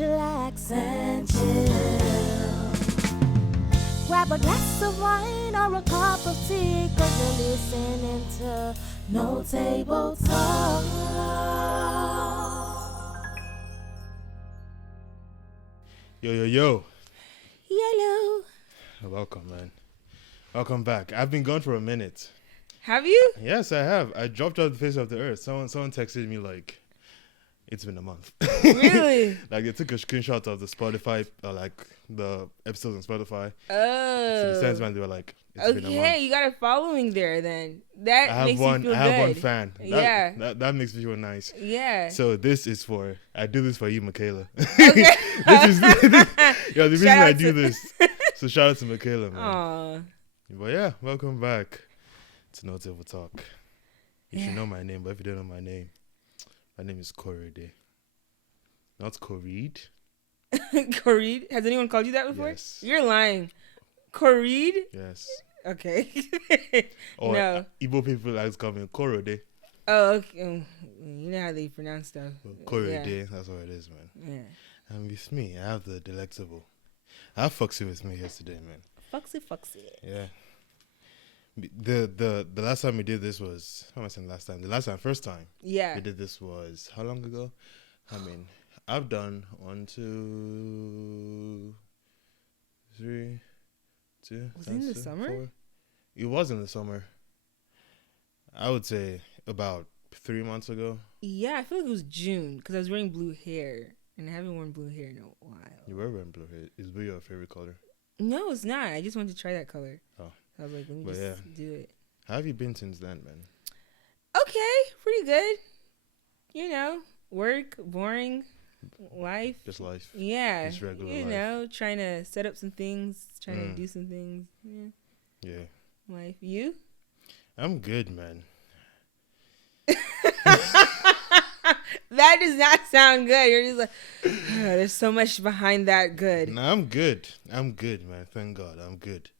relax and chill. Grab a glass of wine or a cup of tea, 'cause you're listening to No Table Talk. Yo. Yellow. Welcome, man. Welcome back. I've been gone for a minute. Have you? Yes, I have. I dropped off the face of the earth. Someone texted me like, it's been a month. Really? Like they took a screenshot of the Spotify, like the episodes on Spotify. Oh. So the sense man, they were like, it's been a month. Okay, you got a following there then. That I makes have you feel I have good. one fan. That makes me feel nice. Yeah. So this is for, I do this for you, Michaela. Okay. The reason Shout I out do to- this. So shout out to Michaela, man. Aw. But yeah, welcome back to No Table Talk. You Yeah. should know my name, but if you don't know my name is Korede. Not Korede. Korede? Has anyone called you that before? Yes. You're lying. Korede? Yes. Okay. Or No. Igbo people like to call me Korede. Oh, okay. You know how they pronounce stuff. Korede, that's what it is, man. Yeah. And with me, I have the delectable. I have Foxy with me yesterday, man. Foxy. Yeah. The last time we did this was, how am I saying last time? First time Yeah. we did this was, how long ago? I mean, I've done 1, 2, 3, 2. Was it in the summer? 4. It was in the summer. I would say about 3 months ago. Yeah, I feel like it was June because I was wearing blue hair and I haven't worn blue hair in a while. You were wearing blue hair. Is blue your favorite color? No, it's not. I just wanted to try that color. Oh. I was like, let me But just do it. How have you been since then, man? Okay, pretty good. You know, work, boring, life. Just life. Yeah. Just regular you life. know, trying to set up some things, trying to Mm. do some things. Yeah. Yeah. Life. You? I'm good, man. That does not sound good. You're just like, there's so much behind that good. No, I'm good. I'm good, man. Thank God. I'm good.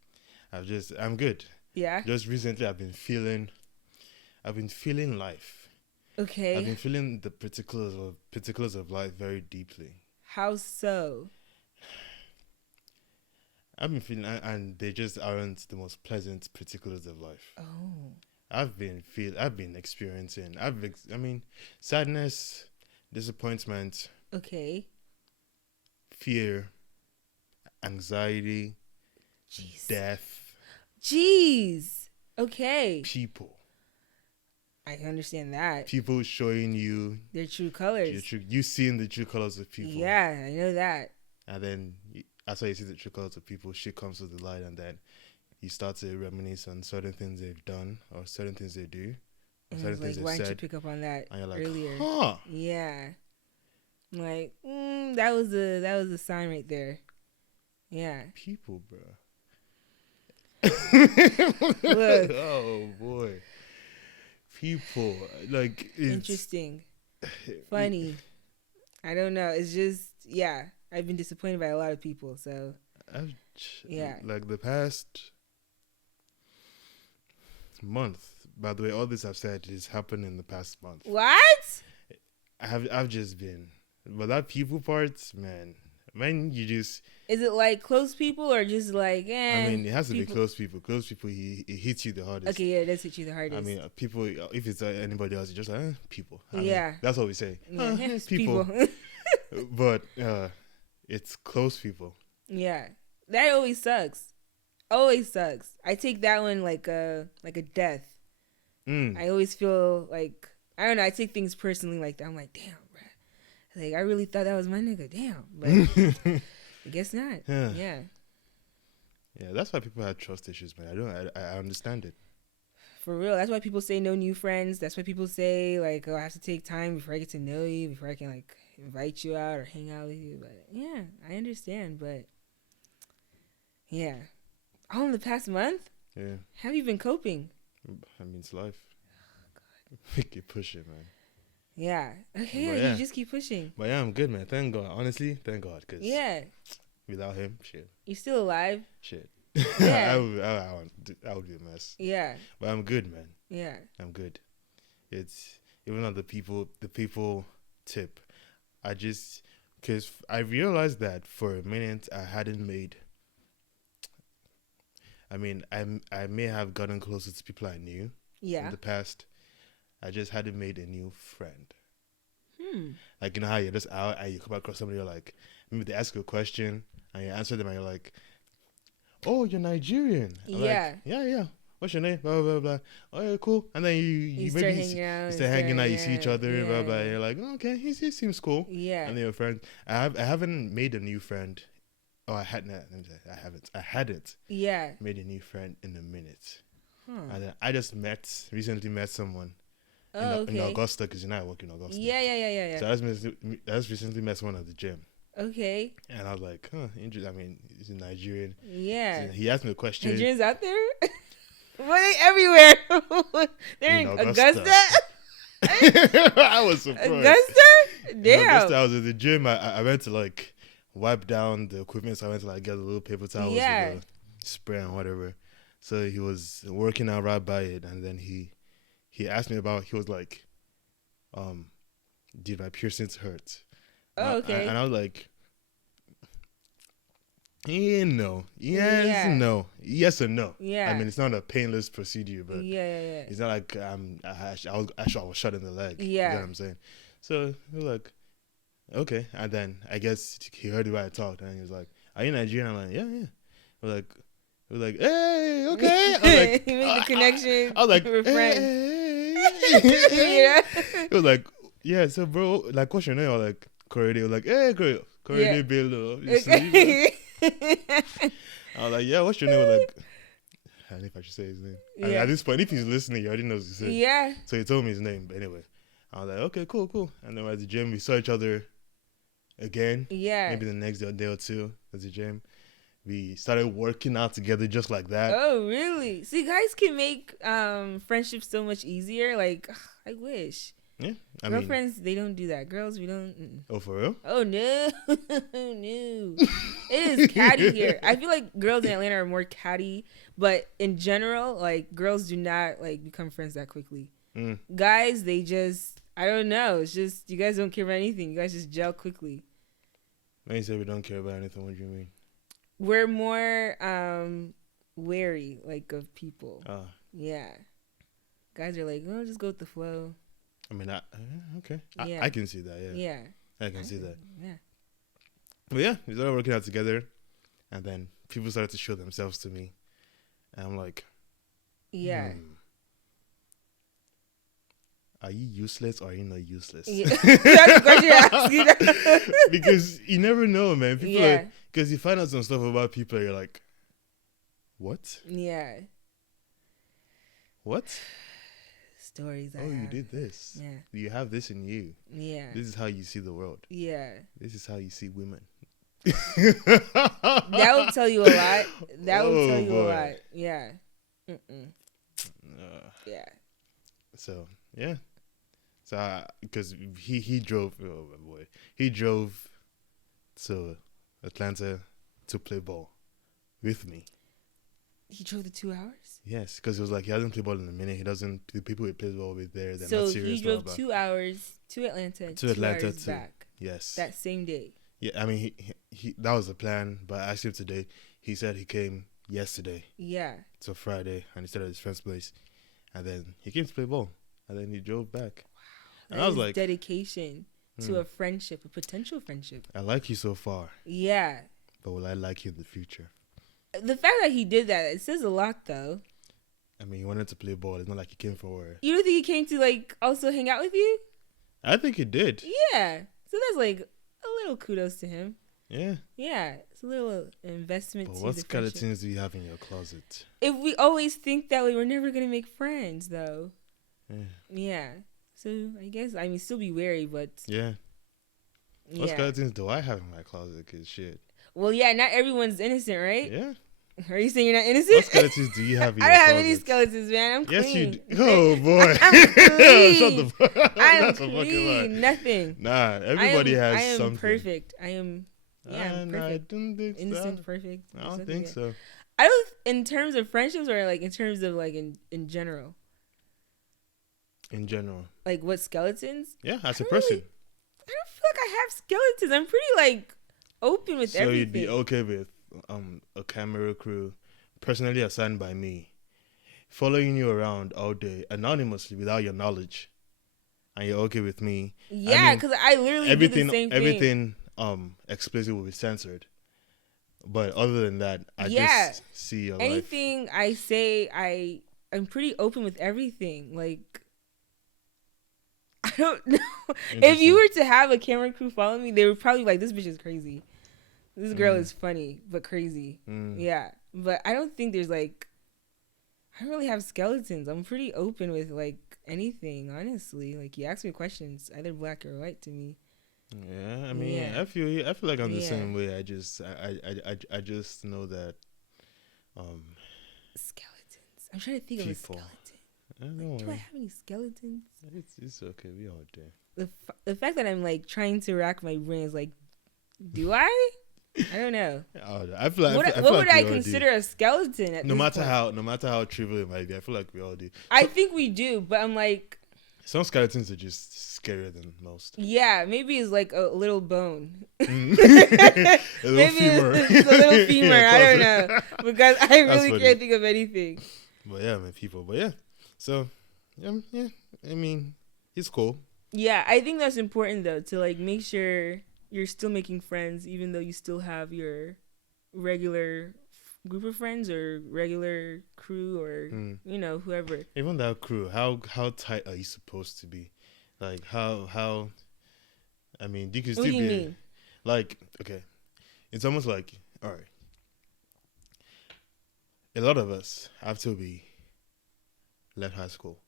I'm good. Yeah. Just recently I've been feeling life. Okay. I've been feeling the particulars of life very deeply. How so? I've been feeling, and they just aren't the most pleasant particulars of life. Oh. I've been experiencing, sadness, disappointment, Okay. fear, anxiety, Jeez. death, Jeez. Okay. people. I understand that. People showing you Their true colors. you seeing the true colors of people. Yeah, I know that. And then that's why you see the true colors of people. Shit comes to the light, and then you start to reminisce on certain things they've done or certain things they do, or And I certain was things like, they've why didn't you said. pick up on that And you're like, earlier? huh? Yeah. I'm like, that was a sign right there. Yeah. People, bro. Look. Oh boy. People, like, it's Interesting. Funny. I don't know. It's just, yeah. I've been disappointed by a lot of people, so. Yeah. Like the past month. By the way, all this I've said has happened in the past month. What? I've just been, but that people part, man, you just. Is it like close people or just like, I mean, it has to be close people. Close people, it hits you the hardest. Okay, yeah, it does hit you the hardest. I mean, people. If it's anybody else, you're just like people. I mean, Yeah. that's what we say. Yeah, it's people. But it's close people. Yeah, that always sucks. Always sucks. I take that one like a death. I always feel like, I don't know. I take things personally like that. I'm like, damn, bro. Like I really thought that was my nigga. Damn, but I guess not. Yeah. Yeah, that's why people have trust issues, man. I understand it. For real. That's why people say no new friends. That's why people say like, oh, I have to take time before I get to know you, before I can like invite you out or hang out with you. But yeah, I understand. But yeah, all in the past month. Yeah. How have you been coping? I mean, it's life. Oh, God. Keep pushing, man. Yeah. Okay. But Yeah, yeah. you just keep pushing. But yeah, I'm good, man. Thank God. Honestly, thank God. Cause Yeah. without him, shit. You're still alive. Shit. Yeah. I would be a mess. Yeah. But I'm good, man. Yeah. I'm good. It's even on the people tip. I just Because I realized that for a minute I hadn't made. I mean, I may have gotten closer to people I knew in the past. I just hadn't made a new friend. Like, you know how you're just out and you come across somebody, you're like, maybe they ask you a question and you answer them and you're like, oh, you're Nigerian. I'm like, yeah. What's your name? Blah, blah, blah. Oh, yeah, cool. And then you start maybe hanging out, you see each other, blah, blah. And you're like, oh, okay, he seems cool. Yeah. And then your friend. I haven't made a new friend. Oh, I hadn't. I hadn't. Yeah. Made a new friend in a minute. And then I just recently met someone. In Augusta, because I work in Augusta. Yeah. So I just recently met someone at the gym. Okay. And I was like, interesting. I mean, he's a Nigerian. Yeah. So he asked me a question. Nigerians out there? Well, they everywhere. They're in Augusta. I was surprised. Augusta? Damn. In Augusta, I was at the gym. I went to like wipe down the equipment. So I went to like get a little paper towels with the spray and whatever. So he was working out right by it. And then he asked me about, he was like, did my piercings hurt? Oh, okay. And I was like, no. Yes, no. Yes and no. Yeah. I mean, it's not a painless procedure, but yeah. it's not like I was shot in the leg. Yeah. You know what I'm saying? So he was like, okay. And then I guess he heard the way I talked, and he was like, are you Nigerian? I'm like, yeah. We're like, hey, okay. I was like, he made the connection. I was like, we're friends. Hey. It was like, yeah, so bro, like, what's your name? I was like, Korede. He was like, hey, Korede Bello. You see? I was like, yeah, what's your name? I was like, I don't know if I should say his name. I mean, at this point, if he's listening, he already knows his name. Yeah. So he told me his name. But anyway, I was like, okay, cool. And then at the gym, we saw each other again. Yeah. Maybe the next day or two at the gym. We started working out together just like that. Oh, really? See, guys can make friendships so much easier. Like, I wish. Yeah. Girlfriends, they don't do that. Girls, we don't. Oh, for real? Oh, no. No. It is catty here. I feel like girls in Atlanta are more catty. But in general, like, girls do not, like, become friends that quickly. Guys, they just, I don't know. It's just, you guys don't care about anything. You guys just gel quickly. When you say we don't care about anything, what do you mean? We're more wary, like, of people. Yeah. Guys are like, oh, just go with the flow. I mean, okay. Yeah. I can see that, yeah. Yeah. I can see that. Yeah. But yeah, we started working out together, and then people started to show themselves to me. And I'm like, yeah. Are you useless or are you not useless? Yeah. That's the question you're asking. Because you never know, man. People because you find out some stuff about people, and you're like, what? Yeah. What? Stories. You did this. Yeah. You have this in you. Yeah. This is how you see the world. Yeah. This is how you see women. That will tell you a lot. That will tell you a lot. Yeah. Yeah. So yeah. So because he drove. Oh boy, he drove to Atlanta to play ball with me. He drove the 2 hours? Yes, because it was like he hasn't played ball in a minute. He doesn't. The people he plays ball with there, they're so not serious. So he drove 2 hours to Atlanta. To Atlanta hours back. Yes. That same day. Yeah, I mean he that was the plan. But I asked him today. He said he came yesterday. Yeah. So Friday, and he stayed at his friend's place, and then he came to play ball, and then he drove back. Wow. And I was like, dedication to a friendship, a potential friendship. I like you so far. Yeah. But will I like you in the future? The fact that he did that, it says a lot, though. I mean, he wanted to play ball. It's not like he came for... You don't think he came to, like, also hang out with you? I think he did. Yeah. So that's, like, a little kudos to him. Yeah. Yeah. It's a little investment but to what the skeletons do you have in your closet? If we always think that way, we're never going to make friends, though. Yeah. Yeah. So, I guess, I mean, still be wary, but... Yeah. What skeletons do I have in my closet? Because shit. Well, yeah, not everyone's innocent, right? Yeah. Are you saying you're not innocent? What skeletons do you have in your I don't closet? have any skeletons, man. I'm clean. Yes, you do. Oh, boy. I'm clean. Shut the fuck up. I'm That's a fucking lie. clean. Nothing. Nah, everybody has I am something. Perfect. I am I'm I perfect. don't think Innocent, so. perfect. I don't think so. I don't, in terms of friendships or like in terms of like in general. In general. Like what, skeletons? Yeah, as a person. I don't feel like I have skeletons. I'm pretty like open with everything. So you'd be okay with a camera crew, personally assigned by me, following you around all day anonymously without your knowledge, and you're okay with me? Yeah, because I literally do the same thing. Everything explicit will be censored. But other than that, I just see your anything life. I say, I'm pretty open with everything. Like, I don't know. If you were to have a camera crew follow me, they would probably be like, this bitch is crazy. This girl is funny, but crazy. Yeah. But I don't think there's like, I don't really have skeletons. I'm pretty open with like anything, honestly. Like, you ask me questions, either black or white to me. Yeah, I mean, I feel like I'm the same way. I just know that skeletons. I'm trying to think of a skeleton. Do I have any skeletons? It's okay. We all do. The fact that I'm like trying to rack my brain is like, do I? I don't know. I feel like what would I consider a skeleton? At no matter how trivial it might be, I feel like we all do. I think we do, but I'm like, some skeletons are just scarier than most. Yeah, maybe it's like a little bone. A little femur. It's a little femur. I don't know, because I really can't think of anything. But yeah, man, people. But yeah, so yeah. I mean, it's cool. Yeah, I think that's important though, to like make sure you're still making friends, even though you still have your regular group of friends or regular crew or whoever. Even that crew, how tight are you supposed to be? Like how I mean, you can still be like, okay, it's almost like, all right, a lot of us after we left high school,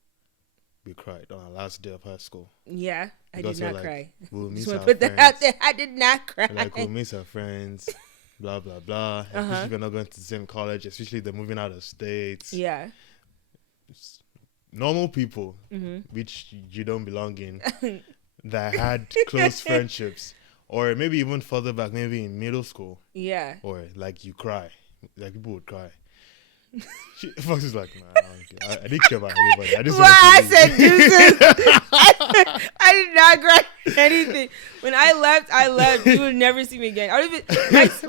we cried on our last day of high school. Yeah, I did not cry. We'll miss our friends. Put that out there. I did not cry. Like, we'll miss our friends. Blah blah blah. Especially if you're not going to the same college, especially they're moving out of states. Yeah. Normal people, which you don't belong in, that had close friendships, or maybe even further back, maybe in middle school. Yeah. Or like you cry, like people would cry. Fox is like, nah, I didn't care about anybody. I said deuces. I did not cry anything. When I left. You would never see me again. I don't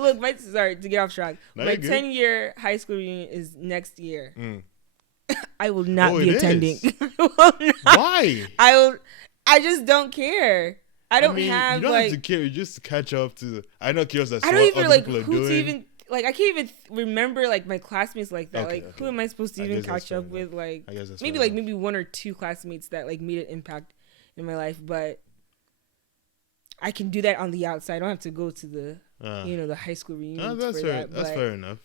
even sorry to get off track. No, my 10-year high school reunion is next year. I will not be attending. Why? I just don't care. I don't have you don't like have to care. You just catch up to. I know curious. I don't even like who to even. Like, I can't even remember, like, my classmates like that. Okay. Who am I supposed to even catch up with? Like, maybe one or two classmates that, like, made an impact in my life. But I can do that on the outside. I don't have to go to the, the high school reunion. That's fair. That's fair enough.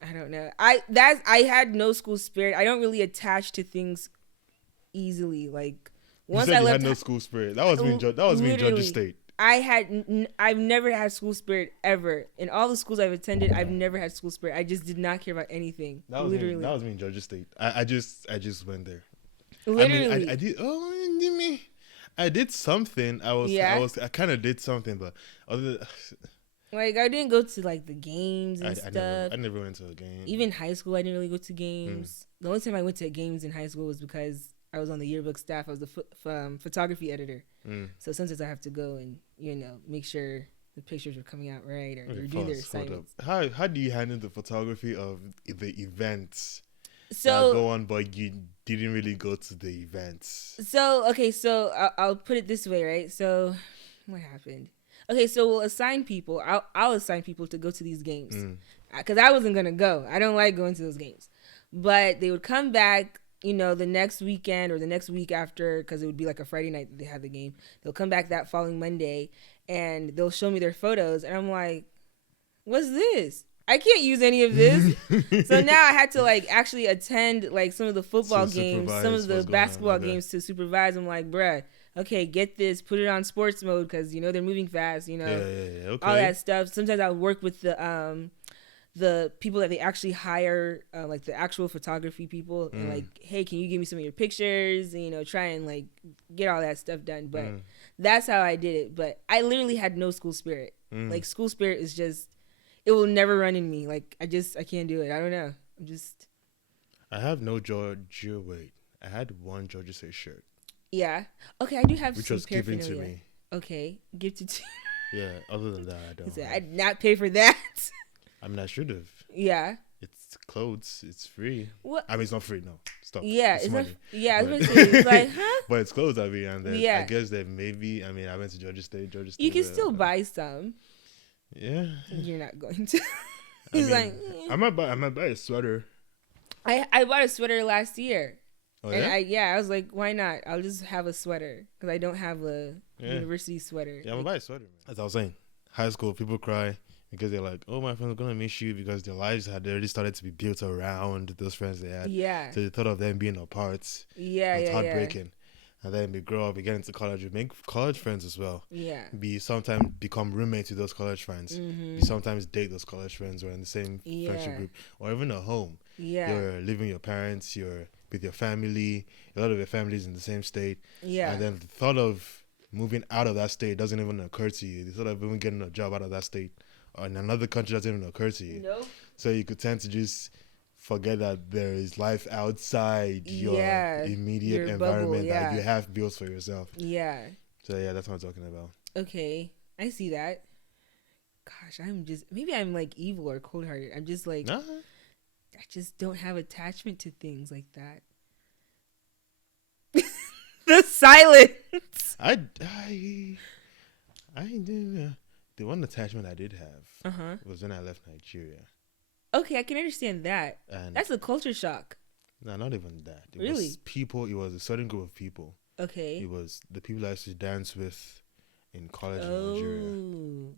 I don't know. I had no school spirit. I don't really attach to things easily. Like, once I left, you had no school spirit. That was me in Georgia State. I've never had school spirit ever. In all the schools I've attended, I've never had school spirit. I just did not care about anything. That was me in Georgia State. I just went there. Literally. I mean, I did. Oh, I did something. I kind of did something, but other than, like, I didn't go to like the games and stuff. I never went to a game. Even high school, I didn't really go to games. The only time I went to games in high school was because I was on the yearbook staff. I was the photography editor. So sometimes I have to go and, make sure the pictures are coming out right or they're doing their assignments. How do you handle the photography of the events that go on, but you didn't really go to the events? So I'll put it this way, right? So what happened? Okay, so we'll assign people. I'll assign people to go to these games because I wasn't going to go. I don't like going to those games. But they would come back, the next weekend or the next week after, because it would be like a Friday night that they had the game. They'll come back that following Monday and they'll show me their photos. And I'm like, what's this? I can't use any of this. So now I had to like actually attend like some of the football games, some of the basketball games to supervise. I'm like, bruh, okay, get this, put it on sports mode because, they're moving fast, okay. All that stuff. Sometimes I'll work with the people that they actually hire, like the actual photography people, and like, hey, can you give me some of your pictures? And, try and like get all that stuff done. But that's how I did it. But I literally had no school spirit. Like, school spirit is just, it will never run in me. Like, I can't do it. I don't know. I have no Georgia. Wait, I had one Georgia State shirt. Yeah. Okay, I do have which some was given to me. Okay, gifted to. Yeah. Other than that, I don't. He said, "I'd not pay for that." I mean, I should have. Yeah. It's clothes. It's free. What? I mean, it's not free. No, stop. Yeah, it's money. Yeah, I was going to say, it's like, huh? But it's clothes. I mean, and then Yeah. I guess that maybe. I mean, I went to Georgia State. You can still buy some. Yeah. You're not going to. He's like, I might buy a sweater. I bought a sweater last year. Oh, and I was like, why not? I'll just have a sweater because I don't have a university sweater. Yeah, I'm gonna buy a sweater. As I was saying, high school people cry because they're like, oh, my friends are gonna miss you, because their lives had already started to be built around those friends they had. Yeah. So they thought of them being apart. Yeah, it's yeah, heartbreaking. And then we grow up, we get into college, we make college friends as well. Yeah. We sometimes become roommates with those college friends. Mm-hmm. We sometimes date those college friends, or in the same friendship group, or even at home. Yeah. You're living with your parents, you're with your family, a lot of your family's in the same state. Yeah. And then the thought of moving out of that state doesn't even occur to you. The thought of even getting a job out of that state or in another country doesn't even occur to you. Nope. So you could tend to just forget that there is life outside your immediate environment bubble, that you have built for yourself. Yeah. So yeah, that's what I'm talking about. Okay, I see that. Gosh, maybe I'm like evil or cold-hearted. I'm just like, Nah. I just don't have attachment to things like that. The silence. I did. The one attachment I did have was when I left Nigeria. Okay, I can understand that. And that's a culture shock. No, not even that. It Really? was people. It was a certain group of people. Okay. It was the people I used to dance with in college in Nigeria.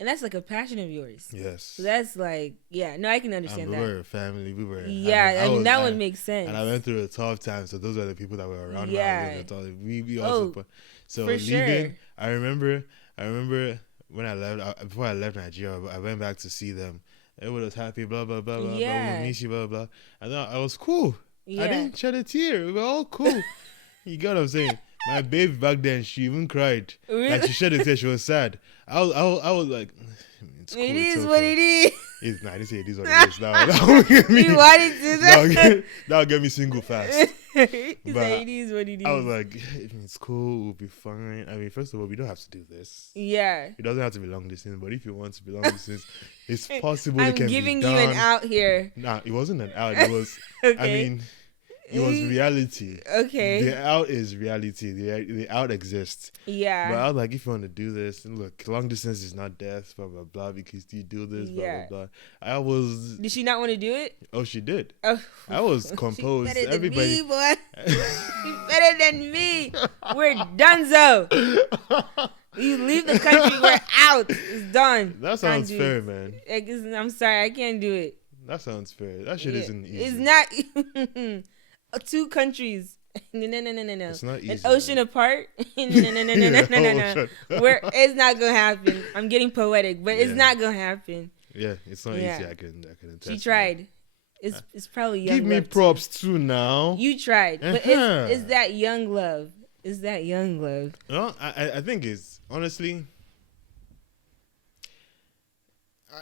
And that's like a passion of yours. Yes. So that's like, yeah, no, I can understand that. We were a family. We were. Yeah, that one makes sense. And I went through a tough time, so those are the people that were around me. Yeah. We also. So for leaving, sure. I remember when I left, before I left Nigeria, I went back to see them. Everyone was happy, blah, blah, blah, blah, blah, we miss you, blah, blah. And then I was cool. Yeah. I didn't shed a tear. We were all cool. You get what I'm saying? My babe back then, she even cried. Really? Like, she shed a tear. She was sad. I was like, it's cool. It is what it is. I didn't say it is what it is. That'll get me. You wanted to that? That'll get me single fast. It is what it is. I was like, it's cool. We'll be fine. I mean, first of all, we don't have to do this. Yeah. It doesn't have to be long distance, but if you want to be long distance, it's possible. I'm it can giving be done. you an out here. Nah, it wasn't an out. It was. Okay. I mean, it was reality. Okay. The out is reality. The out exists. Yeah. But I was like, if you want to do this, and look, long distance is not death, blah, blah, blah, because you do this, blah, blah, blah. Did she not want to do it? Oh, she did. Oh. I was composed. She's better Everybody. than me, boy. She's better than me. We're donezo. You leave the country, we're out. It's done. That sounds fair, man. I'm sorry, I can't do it. That sounds fair. That shit isn't easy. It's not. 2 countries. No. It's not easy. An ocean apart. No. It's not gonna happen. I'm getting poetic, but it's not gonna happen. Yeah, it's not easy. I can attest. She tried. It's probably young. Give me props too now. You tried, but it's that young love. It's that young love. No, I think it's honestly.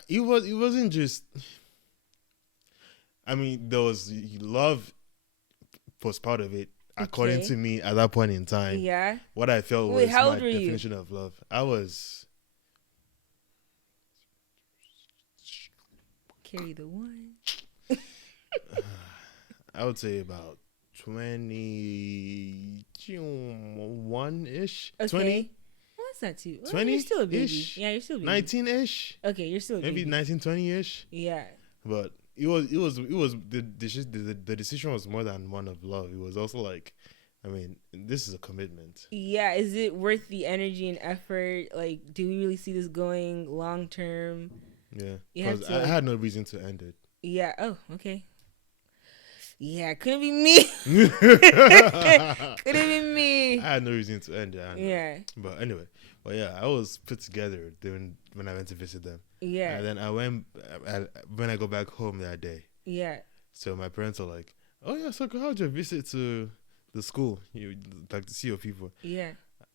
It wasn't just. I mean, there was love. Was part of it, according to me at that point in time. Yeah. What I felt was how my old were definition you? of love. I was. Carry the one. I would say about 21-ish. Okay. 20. Well, that's not too. 20. You're still a baby. Yeah, you're still a baby. 19-ish. Okay, you're still a baby. Maybe 19, 20-ish. Yeah. But it was the decision was more than one of love. It was also like, I mean, this is a commitment. Yeah, is it worth the energy and effort? Like, do we really see this going long term? Yeah, because I had no reason to end it. Yeah. Oh, okay. Yeah, couldn't be me. Couldn't be me. I had no reason to end it. Yeah. But anyway, I was put together when I went to visit them. Yeah. And then when I go back home that day. Yeah. So my parents are like, "Oh yeah, so how'd your visit to the school? You like to see your people?" Yeah.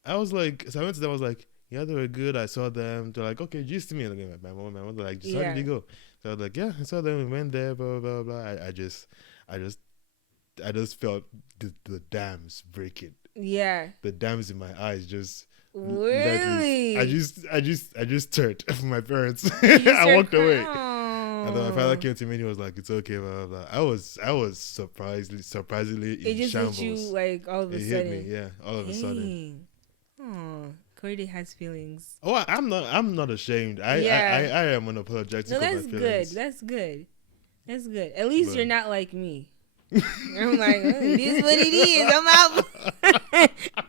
I was like, so I went to them. I was like, "Yeah, they were good. I saw them." They're like, "Okay, just to me." And my mom was like, "How did you go?" So I was like, "Yeah, I saw them. We went there. Blah blah blah." I just felt the dams breaking. Yeah. The dams in my eyes just Really? I just turned from my parents. I walked away. And then my father came to me and he was like, "It's okay, blah, blah, blah." I was surprisingly it in just shambles. hit you like all of a it sudden. hit me, yeah, all of a sudden. Oh, Korede has feelings. Oh, I'm not ashamed. I am unapologetic No, about my that's feelings. That's good. At least you're not like me. I'm like, oh, it is what it is. I'm out.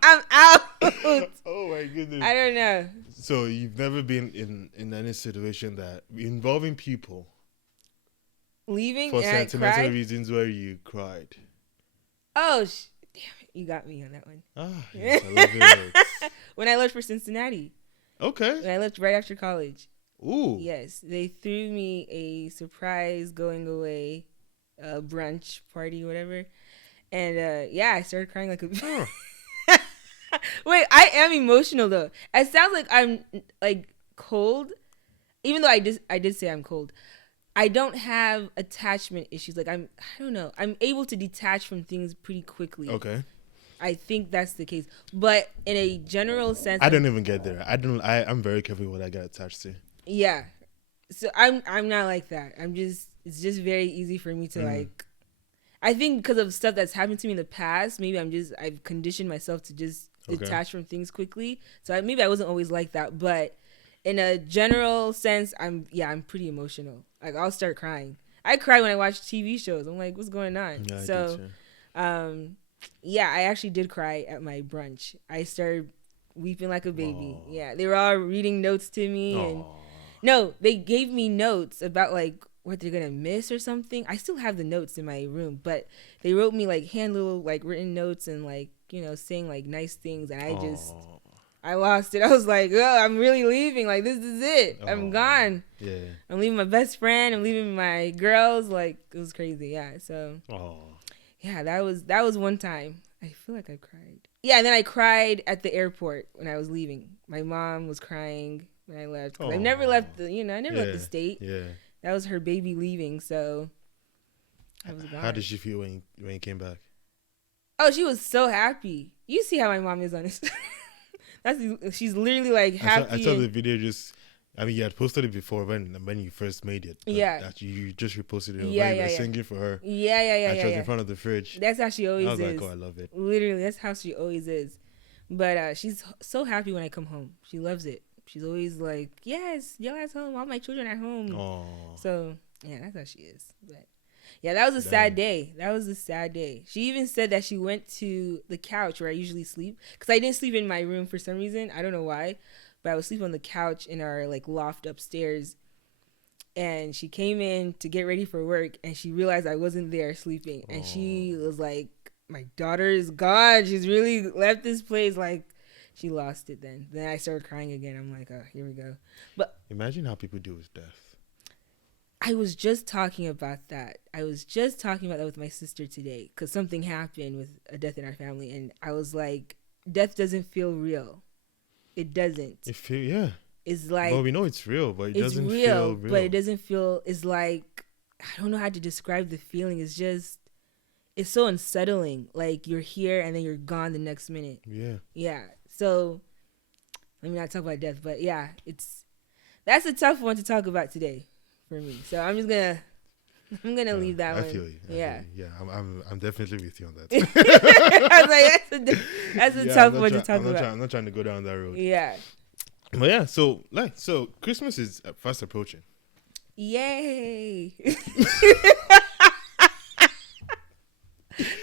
I'm out. Oh my goodness. I don't know. So you've never been in any situation that involving people leaving for and sentimental reasons where you cried? Oh, damn it! You got me on that one. Ah, yes, I love it. When I left for Cincinnati. Okay. When I left right after college. Ooh. Yes, they threw me a surprise going away, brunch party, whatever, and I started crying like a. Wait, I am emotional though. It sounds like I'm like cold, even though I did say I'm cold. I don't have attachment issues. Like I don't know. I'm able to detach from things pretty quickly. Okay. I think that's the case, but in a general sense, I don't even get there. I'm very careful what I get attached to. Yeah, so I'm not like that. It's just very easy for me to like. I think because of stuff that's happened to me in the past, maybe I've conditioned myself to just detach from things quickly. So maybe I wasn't always like that, but in a general sense, I'm pretty emotional. Like I'll start crying. I cry when I watch TV shows. I'm like, what's going on? Yeah, so, I actually did cry at my brunch. I started weeping like a baby. Aww. Yeah, they were all reading notes to me, and no, they gave me notes about like what they're gonna miss or something. I still have the notes in my room, but they wrote me like little like written notes and like saying like nice things, and I lost it. I was like, oh, I'm really leaving. Like this is it. I'm gone. Yeah, I'm leaving my best friend. I'm leaving my girls. Like it was crazy. Yeah. So. Yeah, that was one time. I feel like I cried. Yeah, and then I cried at the airport when I was leaving. My mom was crying when I left. I never left left the state. Yeah. That was her baby leaving, so I was gone. How did she feel when you came back? Oh, she was so happy. You see how my mom is on this. She's literally like happy. I saw the video you had posted it before when you first made it. That you just reposted it. Singing for her. Yeah. She was in front of the fridge. That's how she always is. I was like, oh, I love it. Literally, that's how she always is. But she's so happy when I come home. She loves it. She's always like, yes, your ass home. All my children are home. Aww. So, yeah, that's how she is. But yeah, that was a sad day. She even said that she went to the couch where I usually sleep. Because I didn't sleep in my room for some reason. I don't know why. But I was sleeping on the couch in our like loft upstairs, and she came in to get ready for work, and she realized I wasn't there sleeping, and she was like, "My daughter is gone. She's really left this place." Like, she lost it. Then I started crying again. I'm like, "Oh, here we go." But imagine how people deal with death. I was just talking about that. With my sister today because something happened with a death in our family, and I was like, "Death doesn't feel real." It doesn't. It's like. Well, we know it's real, but it doesn't feel real. But it doesn't feel. It's like I don't know how to describe the feeling. It's so unsettling. Like you're here and then you're gone the next minute. Yeah. Yeah. So let me not talk about death, but yeah, that's a tough one to talk about today for me. So I'm gonna leave that one. I feel you. Yeah, I'm definitely with you on that. I was like, that's a tough one to talk about. I'm not trying to go down that road. Yeah. But yeah, so Christmas is fast approaching. Yay!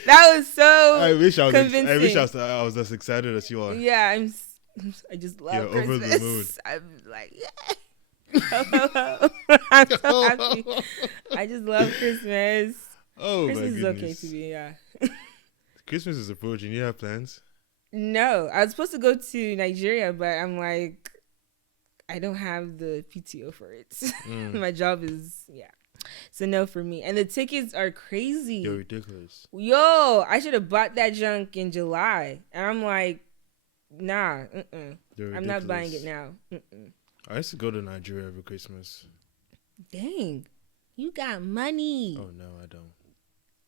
That was so. I wish I was as excited as you are. Yeah, I just love Christmas. Over the moon. I'm like, yeah. I'm so happy. I just love Christmas. Oh, Christmas my is okay to me, yeah. Christmas is approaching. You have plans? No, I was supposed to go to Nigeria, but I'm like, I don't have the PTO for it. My job is, it's a no for me. And the tickets are crazy. You're ridiculous. Yo, I should have bought that junk in July. And I'm like, nah, I'm not buying it now. I used to go to Nigeria every Christmas. Dang. You got money. Oh, no, I don't.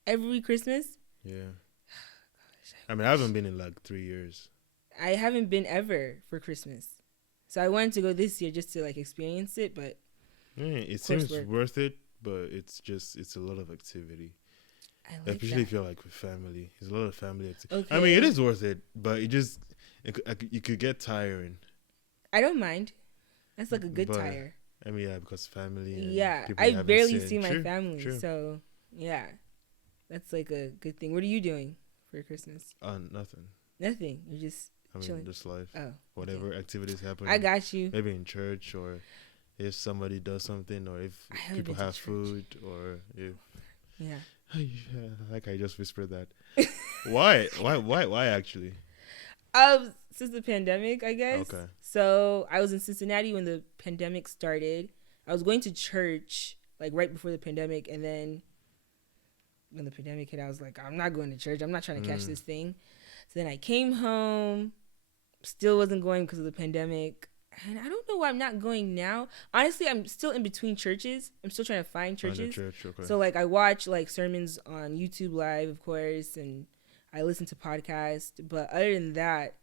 Every Christmas? Yeah. I mean, I haven't been in like 3 years. I haven't been ever for Christmas. So I wanted to go this year just to like experience it, but it seems worth it, but it's a lot of activity. Especially if you're like with family. There's a lot of family activity. Okay. I mean, it is worth it, but it could get tiring. I don't mind. That's like a good tire. I mean, yeah, because family. And I barely see my family, so yeah, that's like a good thing. What are you doing for Christmas? Nothing. Nothing. You're just chilling. Just life. Oh, whatever activities happen. I got you. Maybe in church, or if somebody does something, or if people have food, or if. Yeah. Like I just whispered that. Why? Why actually? Since the pandemic, I guess. Okay. So I was in Cincinnati when the pandemic started. I was going to church like right before the pandemic, and then when the pandemic hit, I was like, I'm not going to church. I'm not trying to catch this thing. So then I came home, still wasn't going because of the pandemic. And I don't know why I'm not going now. Honestly, I'm still in between churches. I'm still trying to find churches. Okay. So like I watch like sermons on YouTube Live, of course, and I listen to podcasts. But other than that,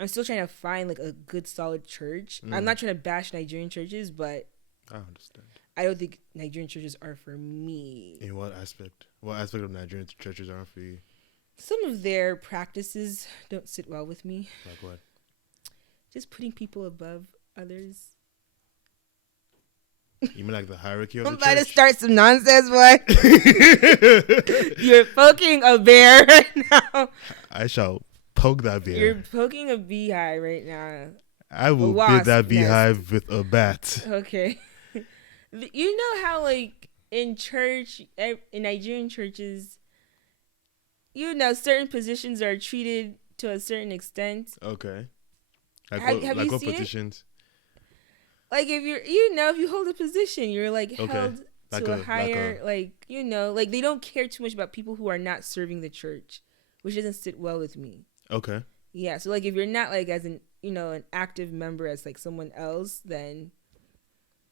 I'm still trying to find like a good solid church. I'm not trying to bash Nigerian churches, but I understand. I don't think Nigerian churches are for me. In what aspect? What aspect of Nigerian churches aren't for you? Some of their practices don't sit well with me. Like what? Just putting people above others. You mean like the hierarchy of the church? I'm about to start some nonsense, boy. You're poking a bear right now. I shall poke that bear. You're poking a beehive right now. I will beat that beehive with a bat. Okay. You know how like in Nigerian churches, you know, certain positions are treated to a certain extent. Okay. Like have you what seen positions? Like if if you hold a position, you're like held to a higher, like they don't care too much about people who are not serving the church, which doesn't sit well with me. Okay. Yeah. So like if you're not like as an active member as like someone else, then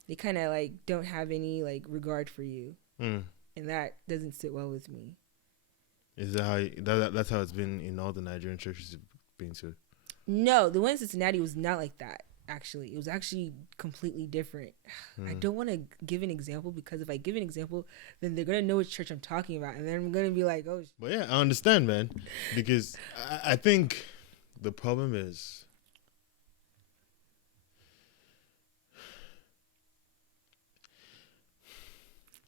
they kind of like don't have any like regard for you, and that doesn't sit well with me. Is that how that's how it's been in all the Nigerian churches you've been to? No, the one in Cincinnati was not like that. Actually, it was actually completely different. I don't want to give an example because if I give an example, then they're gonna know which church I'm talking about, and then I'm gonna be like, "Oh." But yeah, I understand, man, because I think the problem is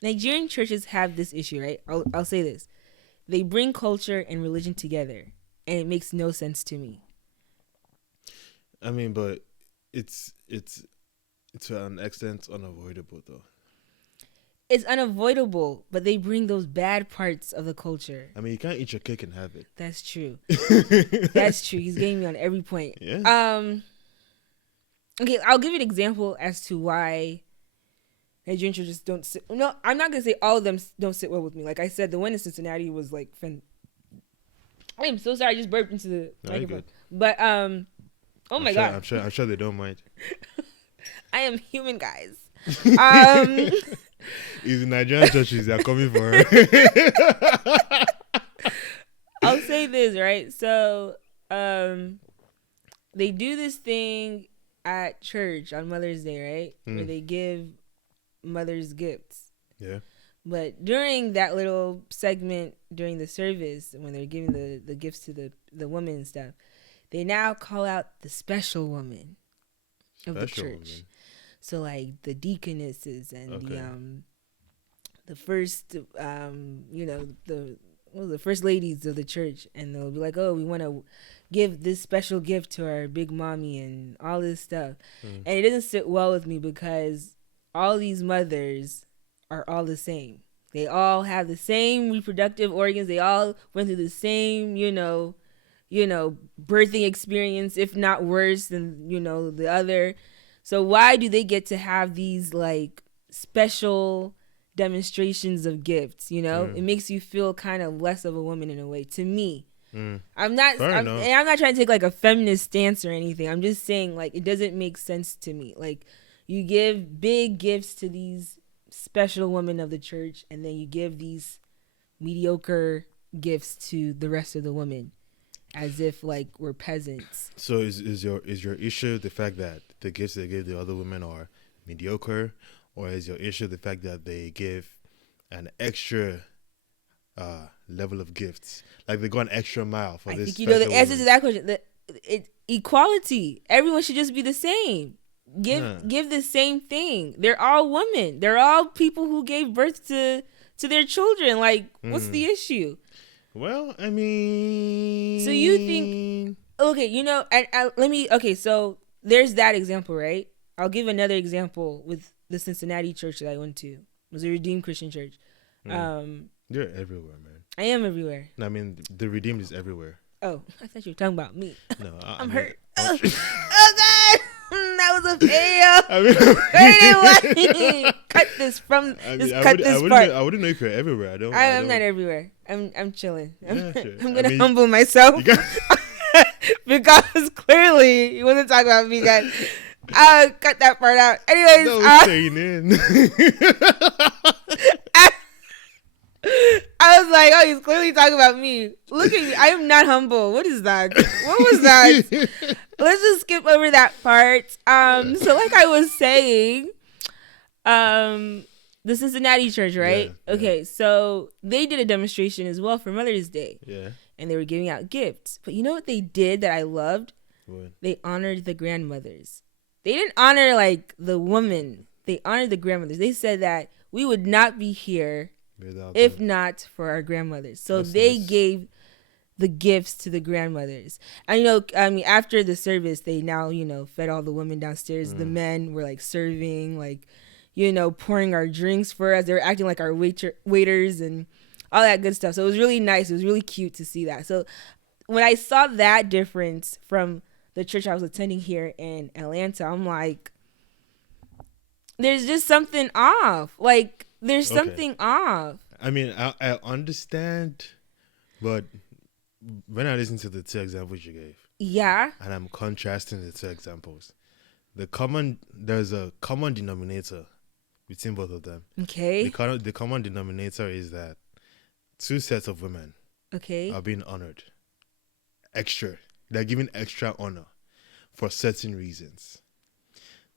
Nigerian churches have this issue, right? I'll say this: they bring culture and religion together, and it makes no sense to me. I mean, but it's to an extent unavoidable, though. It's unavoidable, but they bring those bad parts of the culture. I mean, you can't eat your cake and have it. That's true. That's true. He's getting me on every point. Yeah. Okay, I'll give you an example as to why Nigerian churches don't sit. No, I'm not gonna say all of them don't sit well with me. Like I said, the one in Cincinnati was like. I am so sorry. I just burped into the microphone. But oh my God. I'm sure they don't mind. I am human, guys. It's Nigerian churches that are coming for her. I'll say this, right? So, they do this thing at church on Mother's Day, right? Where they give mothers gifts. Yeah. But during that little segment during the service, when they're giving the gifts to the woman and stuff, they now call out the special woman of the church. Woman. So like the deaconesses and the first the first ladies of the church, and they'll be like, "Oh, we want to give this special gift to our big mommy," and all this stuff. And it doesn't sit well with me because all these mothers are all the same. They all have the same reproductive organs. They all went through the same, birthing experience, if not worse than, the other. So why do they get to have these like special demonstrations of gifts? It makes you feel kind of less of a woman in a way, to me. I'm not trying to take like a feminist stance or anything. I'm just saying like it doesn't make sense to me. Like you give big gifts to these special women of the church, and then you give these mediocre gifts to the rest of the women. as if like we're peasants. So is your issue the fact that the gifts they give the other women are mediocre, or is your issue the fact that they give an extra level of gifts, like they go an extra mile for I this? think you know the answer to that question. Equality. Everyone should just be the same. Give the same thing. They're all women. They're all people who gave birth to their children. Like, what's the issue? Well, I mean, so you think? Okay, you know, let me. Okay, so there's that example, right? I'll give another example with the Cincinnati church that I went to. It was a Redeemed Christian church. You're everywhere, man. I am everywhere. I mean, the Redeemed is everywhere. Oh, I thought you were talking about me. No, I'm hurt. Oh God, that was a fail. Cut this from. Cut this part. I wouldn't know if you're everywhere. I'm not everywhere. I'm chilling. Yeah, sure. I'm gonna humble myself because clearly you wasn't talking about me, guys. Cut that part out. Anyways, no, staying in. I was like, oh, he's clearly talking about me. Look at me. I am not humble. What is that? What was that? Let's just skip over that part. So like I was saying, the Cincinnati church, right? Yeah, okay, so they did a demonstration as well for Mother's Day. Yeah. And they were giving out gifts. But you know what they did that I loved? What? They honored the grandmothers. They didn't honor like the woman. They honored the grandmothers. They said that we would not be here if not for our grandmothers. So they gave the gifts to the grandmothers. And, you know, I mean, after the service, they now, you know, fed all the women downstairs. The men were like serving, like, you know, pouring our drinks for us. They were acting like our waiters and all that good stuff. So it was really nice. It was really cute to see that. So when I saw that difference from the church I was attending here in Atlanta, I'm like, there's just something off. Like, there's something off. I mean, I understand, but when I listen to the two examples you gave, yeah, and I'm contrasting the two examples, there's a common denominator between both of them. Okay. The common denominator is that two sets of women are being honored. They're given extra honor for certain reasons.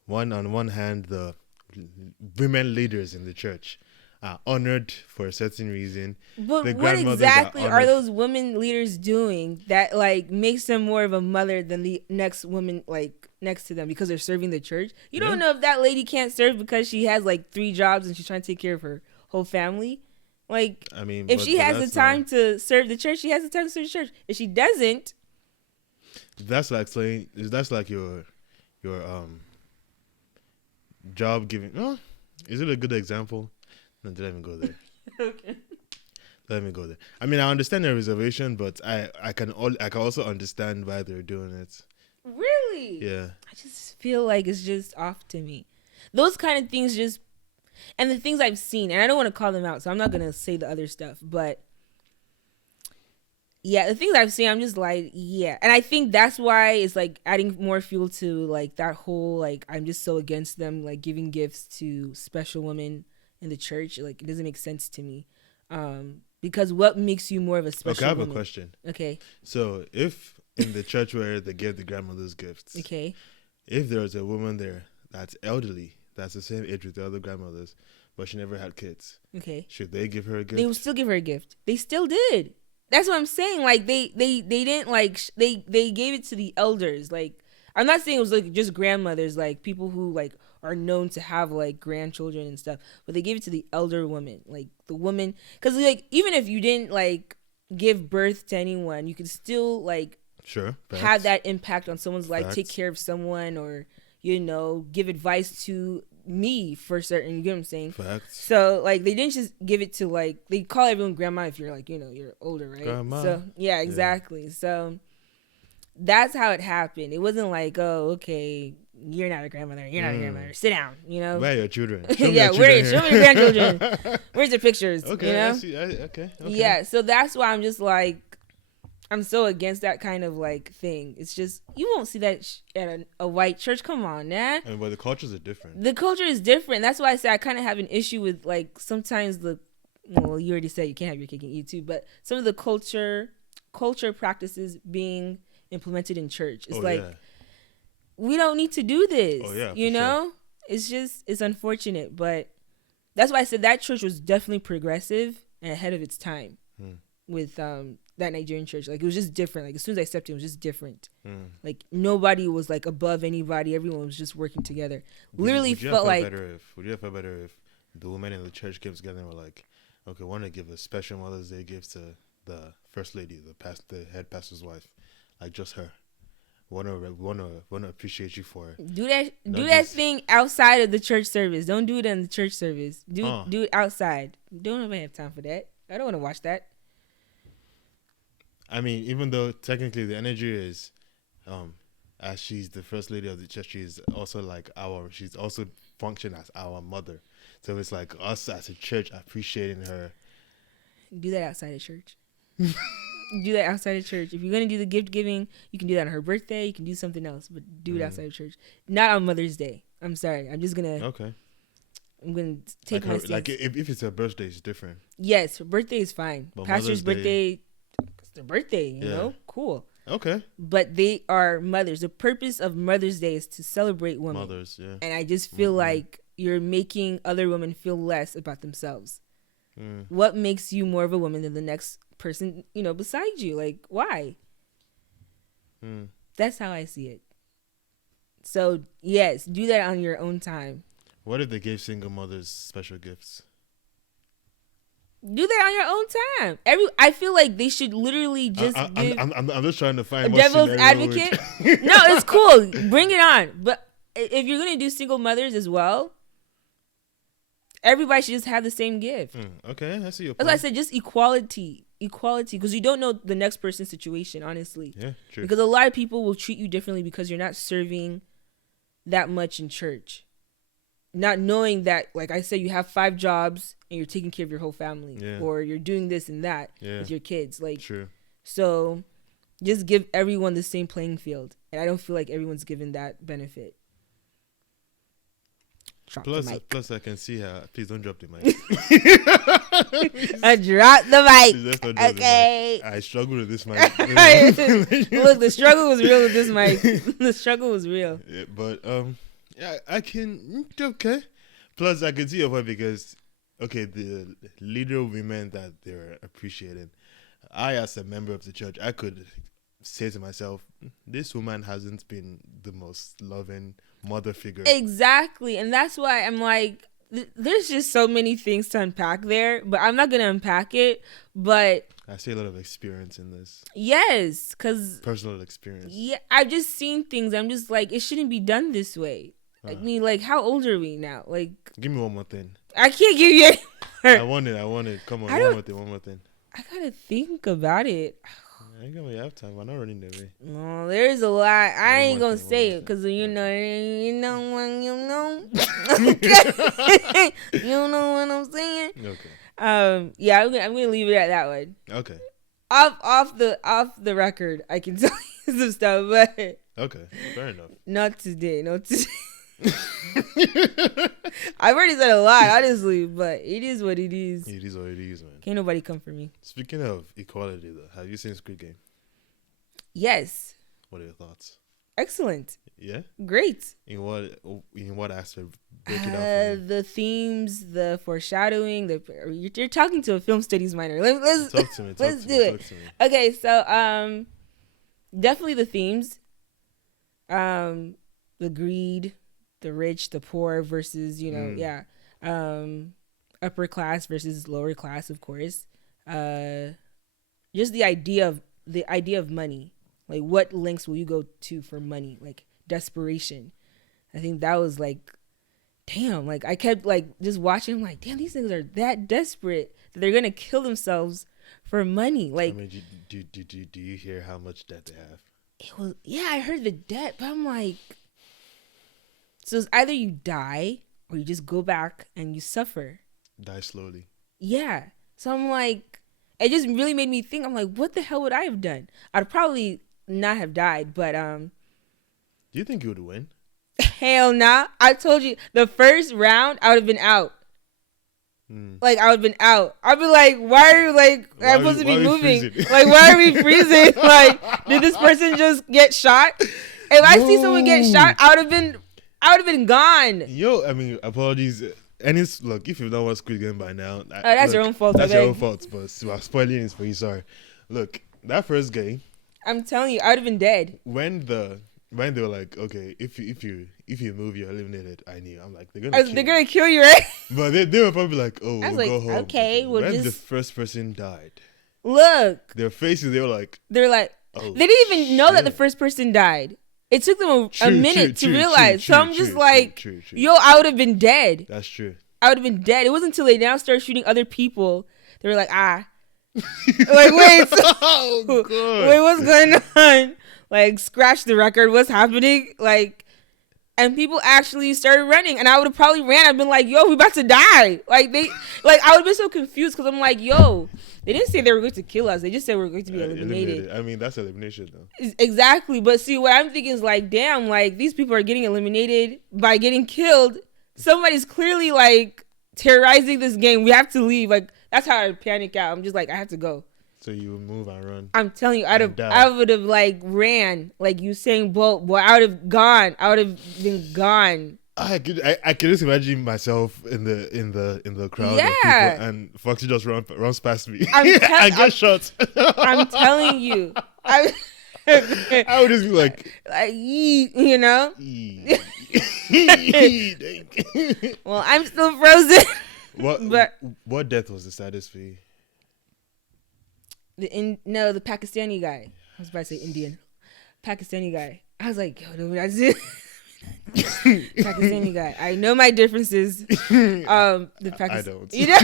On one hand, the women leaders in the church are honored for a certain reason. But what exactly are those women leaders doing that like makes them more of a mother than the next woman like next to them because they're serving the church? You don't know if that lady can't serve because she has like 3 jobs and she's trying to take care of her whole family. Like, I mean, if she has the time to serve the church, she has the time to serve the church. If she doesn't, that's like your job giving. Oh, is it a good example? No, don't even go there. Okay. Let me go there. I mean, I understand the reservation, but I can also understand why they're doing it. Really? Yeah. I just feel like it's just off to me. Those kind of things just, and the things I've seen, and I don't want to call them out, so I'm not gonna say the other stuff, but yeah, the things I've seen, I'm just like, yeah. And I think that's why it's like adding more fuel to like that whole, like, I'm just so against them like giving gifts to special women in the church. Like, it doesn't make sense to me. Because what makes you more of a special woman? Okay, I have a question. Okay. So if in the church where they give the grandmothers gifts, okay, if there's a woman there that's elderly, that's the same age with the other grandmothers, but she never had kids, okay, should they give her a gift? They would still give her a gift. They still did. That's what I'm saying. Like they didn't like they gave it to the elders. Like, I'm not saying it was like just grandmothers, like people who like are known to have like grandchildren and stuff, but they gave it to the elder woman, like the woman, because like even if you didn't like give birth to anyone, you could still like have that impact on someone's life, take care of someone, or you know, give advice to me for certain. You get what I'm saying? Facts. So like they didn't just give it to like, they call everyone grandma if you're like, you know, you're older, right? Grandma. So yeah, exactly. Yeah. So that's how it happened. It wasn't like, oh, okay, you're not a grandmother, sit down, you know. Where are your children? Show me your grandchildren. Where's your pictures? Okay, you know? I see. Okay. Yeah, so that's why I'm just like, I'm so against that kind of like thing. It's just, you won't see that at a white church. Come on, man. And but the cultures are different. The culture is different. That's why I say I kind of have an issue with like sometimes well, you already said you can't have your cake and eat too, but some of the culture culture practices being implemented in church. It's we don't need to do this. You know, sure. It's unfortunate, but that's why I said that church was definitely progressive and ahead of its time with that Nigerian church. Like, it was just different. Like, as soon as I stepped in, it was just different. Like, nobody was like above anybody. Everyone was just working together. Literally felt like. Would you have felt better if the women in the church came together and were like, okay, want to give a special Mother's Day gift to the first lady, the head pastor's wife, like just her. Want to appreciate you for it. Do that thing outside of the church service. Don't do it in the church service. Do it outside. Don't even have time for that. I don't want to watch that. I mean, even though technically the energy is, as she's the first lady of the church, she's also she's also function as our mother. So it's like us as a church appreciating her. Do that outside of church. Do that outside of church. If you're going to do the gift giving, you can do that on her birthday. You can do something else, but do it outside of church. Not on Mother's Day. I'm sorry. I'm just going to. Okay. I'm going to take my stance. Like, if it's her birthday, it's different. Yes, her birthday is fine. But pastor's birthday, it's their birthday, you know? Cool. Okay. But they are mothers. The purpose of Mother's Day is to celebrate women. Mothers, yeah. And I just feel like you're making other women feel less about themselves. What makes you more of a woman than the next person, you know, beside you? Like, why? That's how I see it. So, yes, do that on your own time. What if they gave single mothers special gifts? Do that on your own time. I feel like they should literally just give. I'm just trying to find a devil's advocate. No, it's cool. Bring it on. But if you're gonna do single mothers as well, everybody should just have the same gift. Okay, I see your point. That's why I said just equality, because you don't know the next person's situation, honestly. Yeah, true. Because a lot of people will treat you differently because you're not serving that much in church. Not knowing that, like I said, you have 5 jobs and you're taking care of your whole family, or you're doing this and that with your kids. Like, true. So just give everyone the same playing field, and I don't feel like everyone's given that benefit. Plus, I can see her. Please don't drop the mic. I dropped the mic. Okay. The mic. I struggle with this mic. Look, the struggle was real with this mic. The struggle was real. Yeah, but yeah, I can. Okay. Plus, I can see your point because, okay, the leader women that they're appreciating. I, as a member of the church, I could say to myself, this woman hasn't been the most loving mother figure. Exactly. And that's why I'm like, there's just so many things to unpack there, but I'm not going to unpack it. But I see a lot of experience in this. Yes, because personal experience. Yeah, I've just seen things. I'm just like, it shouldn't be done this way. I mean, like, how old are we now? Like, give me one more thing. I can't give you any more. I want it. Come on, one more thing. I gotta think about it. I ain't gonna have time. I'm not running the way. No, there's a lot. I ain't gonna say it because you know when you know. Okay. You know what I'm saying? Okay. Yeah, I'm gonna leave it at that one. Okay. Off the record, I can tell you some stuff, but okay, fair enough. Not today. I've already said a lot, honestly, but it is what it is. It is what it is, man. Can't nobody come for me. Speaking of equality, though, have you seen Squid Game? Yes. What are your thoughts? Excellent. Yeah? Great. In what aspect? Break it down. The themes, the foreshadowing. You're talking to a film studies minor. Let's talk to me. Let's do it. Okay, so definitely the themes. The greed, the rich, the poor versus, upper class versus lower class, of course. Just the idea of money. Like, what lengths will you go to for money? Like, desperation. I think that was like, damn. Like, I kept like just watching. I'm like, damn, these things are that desperate that they're gonna kill themselves for money. Like, I mean, do you hear how much debt they have? It was, yeah, I heard the debt, but I'm like, so it's either you die or you just go back and you suffer. Die slowly. Yeah. So I'm like, it just really made me think. I'm like, what the hell would I have done? I'd probably not have died, but do you think you would win? Hell nah. I told you the first round I would have been out. Like I would have been out. I'd be like, why are you like I'm supposed to be moving? Like why are we freezing? Like did this person just get shot? If I see someone get shot, I would have been gone. Yo, I mean, apologies. And it's look, if you've not watched Squid Game by now, that's your own fault. That's your own fault. But spoiling is for you. Sorry. Look, that first game. I'm telling you, I would have been dead. When they were like, okay, if you move, you're eliminated. I knew. I'm like, they're gonna kill you, right? But they were probably like, oh, we'll like, go home. Okay, when the first person died, look, their faces, they were like, oh, they didn't even know that the first person died. It took them a minute to realize. So I'm just like, yo, I would have been dead. That's true. I would have been dead. It wasn't until they now started shooting other people. They were like, like, wait, oh, God. Wait, what's going on? Like, scratch the record. What's happening? Like, and people actually started running, and I would have probably ran. I've been like, yo, we about to die. Like I would have been so confused because I'm like, yo, they didn't say they were going to kill us. They just said we were going to be eliminated. I mean, that's elimination, though. Exactly. But see, what I'm thinking is like, damn, like these people are getting eliminated by getting killed. Somebody's clearly like terrorizing this game. We have to leave. Like that's how I panic out. I'm just like, I have to go. So you would move and run. I'm telling you, I would have like ran like Usain Bolt. Boy, I would have gone. I would have been gone. I could just imagine myself in the crowd. Yeah. Of people, and Foxy just runs past me. I get shot. I'm telling you. I would just be like you know. Well, I'm still frozen. What death was the saddest for you? The Pakistani guy. I was about to say Indian. Pakistani guy. I was like, yo, that's it. Pakistani guy. I know my differences. I don't. You know?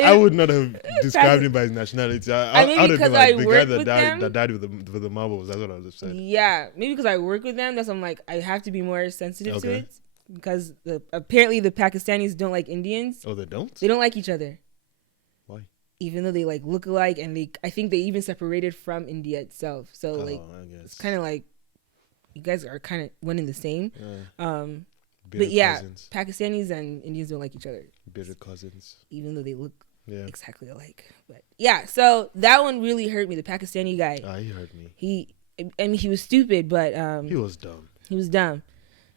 I would not have described him by his nationality. I would have been like the guy that died with the marbles. That's what I would have said. Yeah, maybe because I work with them. That's why I'm like, I have to be more sensitive to it. Because apparently the Pakistanis don't like Indians. Oh, they don't? They don't like each other. Why? Even though they like look alike, and I think they even separated from India itself. So it's kind of like you guys are kind of one and the same. Yeah. But yeah, cousins. Pakistanis and Indians don't like each other. Bitter cousins. Even though they look exactly alike. But yeah, so that one really hurt me. The Pakistani guy. He hurt me. He was stupid, but he was dumb. He was dumb.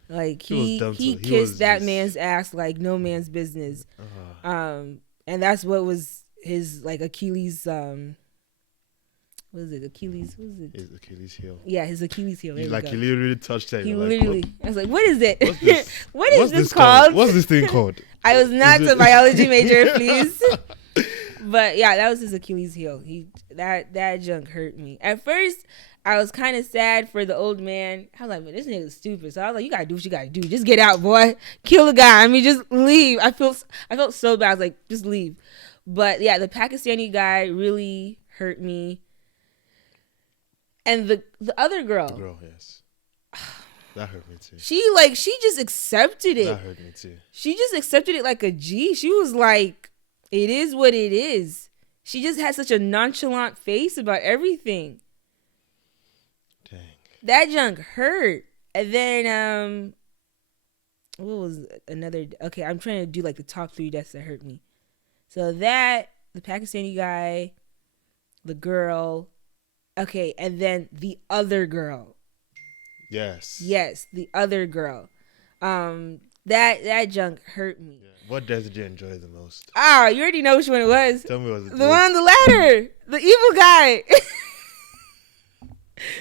Like he kissed that man's ass like no man's business. And that's what was his like Achilles. What is it? Achilles? What is it? His Achilles heel. Yeah, his Achilles heel. He literally touched it. He literally. I was like, what is it? What is this called? What's this thing called? I was not a biology major, please. But yeah, that was his Achilles heel. That junk hurt me. At first, I was kind of sad for the old man. I was like, man, this nigga's stupid. So I was like, you gotta do what you gotta do. Just get out, boy. Kill the guy. I mean, just leave. I felt so bad. I was like, just leave. But yeah, the Pakistani guy really hurt me. And the other girl. The girl, yes. That hurt me too. She just accepted it. That hurt me too. She just accepted it like a G. She was like, it is what it is. She just had such a nonchalant face about everything. Dang. That junk hurt. And then, what was another? Okay, I'm trying to do like the top 3 deaths that hurt me. So the Pakistani guy, the girl. Okay, and then the other girl. Yes, the other girl. That junk hurt me. Yeah. What death did you enjoy the most? You already know which one it was. Tell me what it was. The one on the ladder. The evil guy.